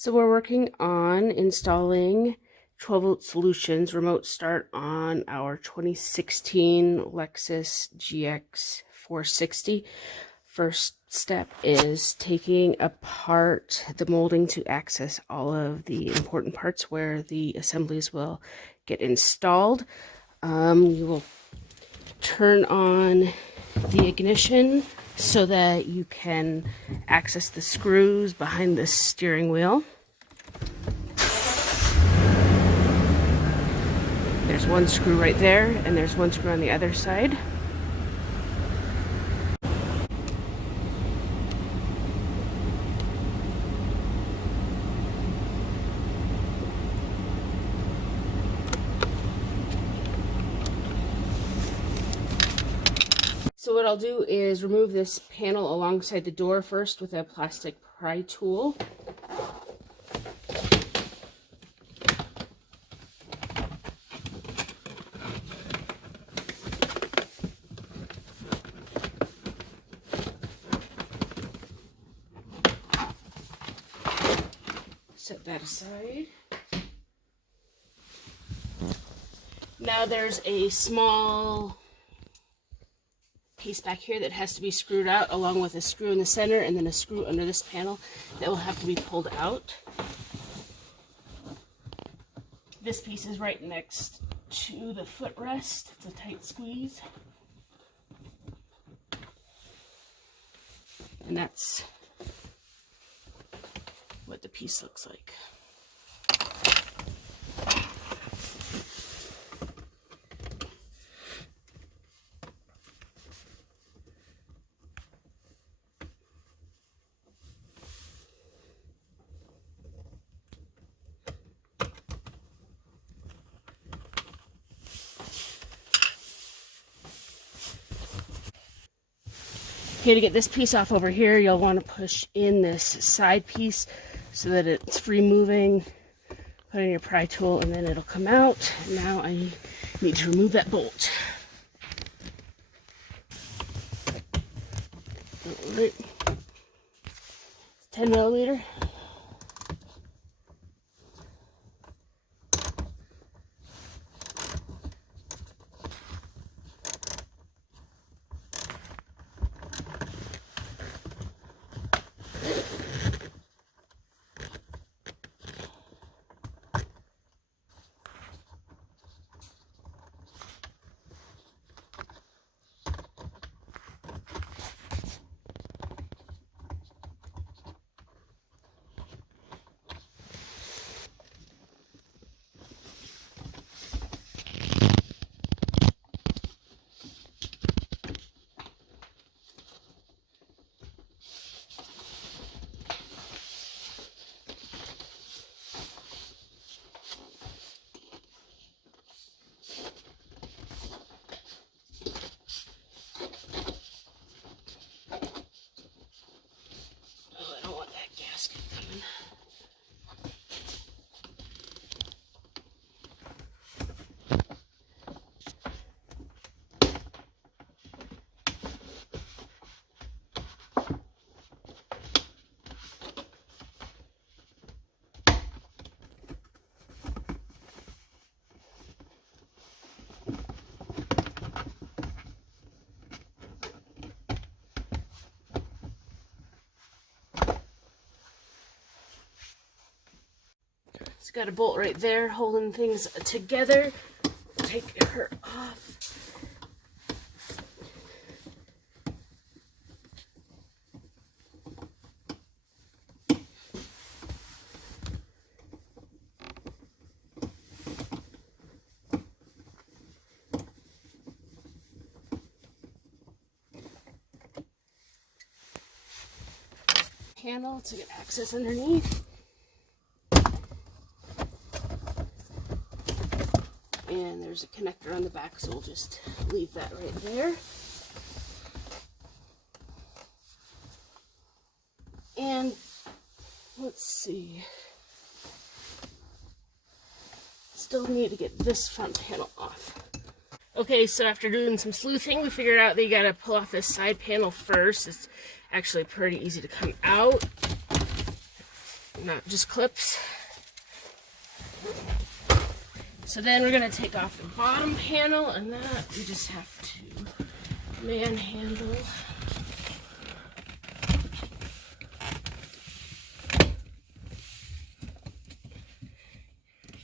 So we're working on installing 12-Volt.Solutions remote start on our 2016 Lexus GX 460. First step is taking apart the molding to access all of the important parts where the assemblies will get installed. You will turn on the ignition so that you can access the screws behind the steering wheel. There's one screw right there, and there's one screw on the other side. So what I'll do is remove this panel alongside the door first with a plastic pry tool. Set that aside. Now there's a small piece back here that has to be screwed out, along with a screw in the center and then a screw under this panel that will have to be pulled out. This piece is right next to the footrest. It's a tight squeeze. And that's what the piece looks like. Okay, to get this piece off over here, you'll want to push in this side piece so that it's free moving. Put in your pry tool and then it'll come out. Now I need to remove that bolt. Alright. 10 millimeter. It's got a bolt right there holding things together. Take her off. Handle to get access underneath. And there's a connector on the back, so we'll just leave that right there. And let's see. Still need to get this front panel off. Okay, so after doing some sleuthing, we figured out that you gotta pull off this side panel first. It's actually pretty easy to come out. not just clips. So then we're going to take off the bottom panel, and that we just have to manhandle.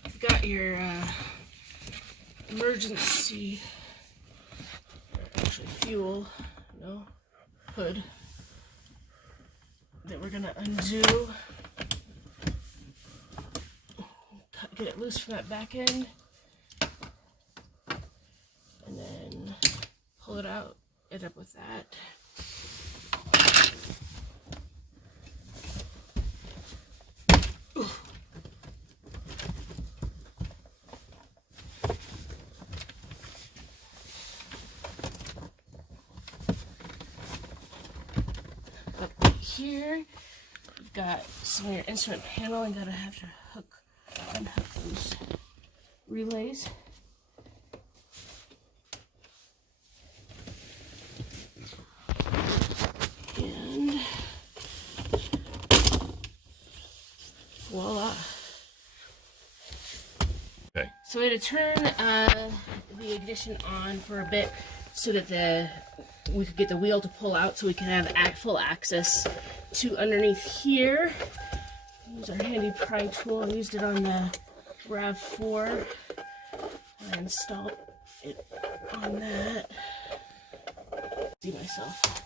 You've got your emergency, actually fuel, hood that we're going to undo. Get it loose from that back end, and then pull it out, end up with that. Ooh. Up here, you've got some of your instrument panel, and have to unhook those relays. And voila. Okay. So we had to turn the ignition on for a bit so that we could get the wheel to pull out, so we can have full access to underneath here. Use our handy pry tool. I used it on the RAV4. I installed it on that. See myself.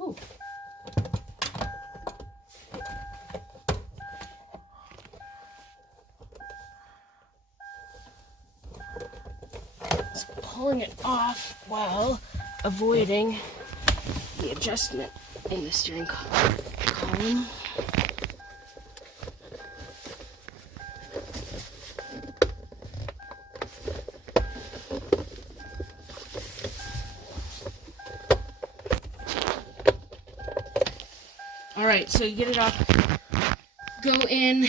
Ooh. Pulling it off while avoiding the adjustment in the steering column. Alright, so you get it off. Go in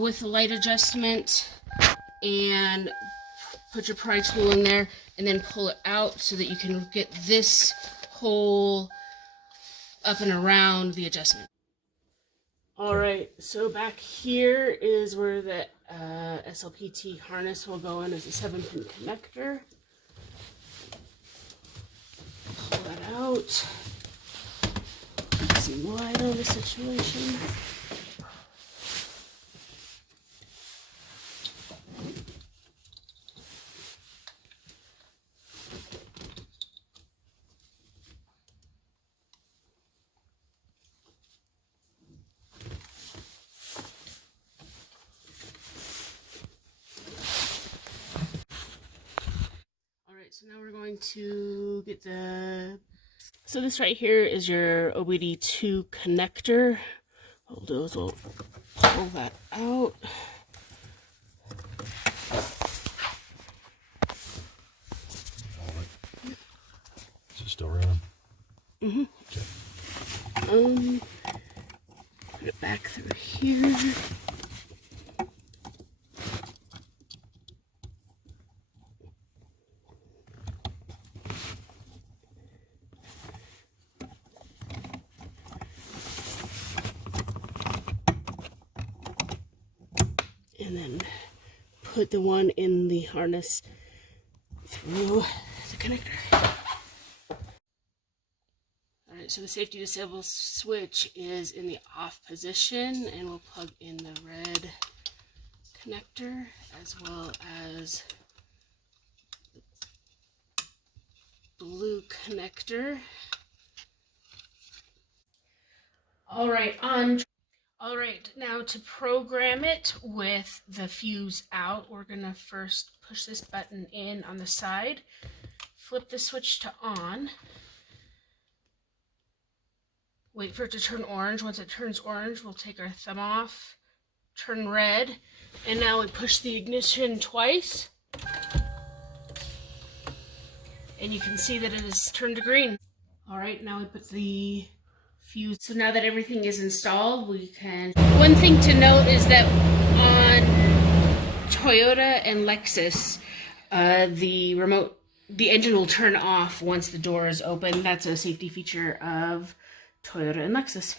with the light adjustment and put your pry tool in there, and then pull it out so that you can get this hole up and around the adjustment. Alright, so back here is where the SLPT harness will go in as a 7-pin connector. Pull that out. Some light on the situation. So now we're going to get so this right here is your OBD2 connector. What we'll do is we'll pull that out. Is it still running? Mm-hmm. Okay. Put it back through here. And then put the one in the harness through the connector. Alright, so the safety disable switch is in the off position, and we'll plug in the red connector as well as the blue connector. Alright, now to program it with the fuse out, we're going to first push this button in on the side, flip the switch to on, wait for it to turn orange. Once it turns orange, we'll take our thumb off, turn red, and now we push the ignition twice, and you can see that it has turned to green. Alright, now we put the fuse. So now that everything is installed, we can... One thing to note is that on Toyota and Lexus, the engine will turn off once the door is open. That's a safety feature of Toyota and Lexus.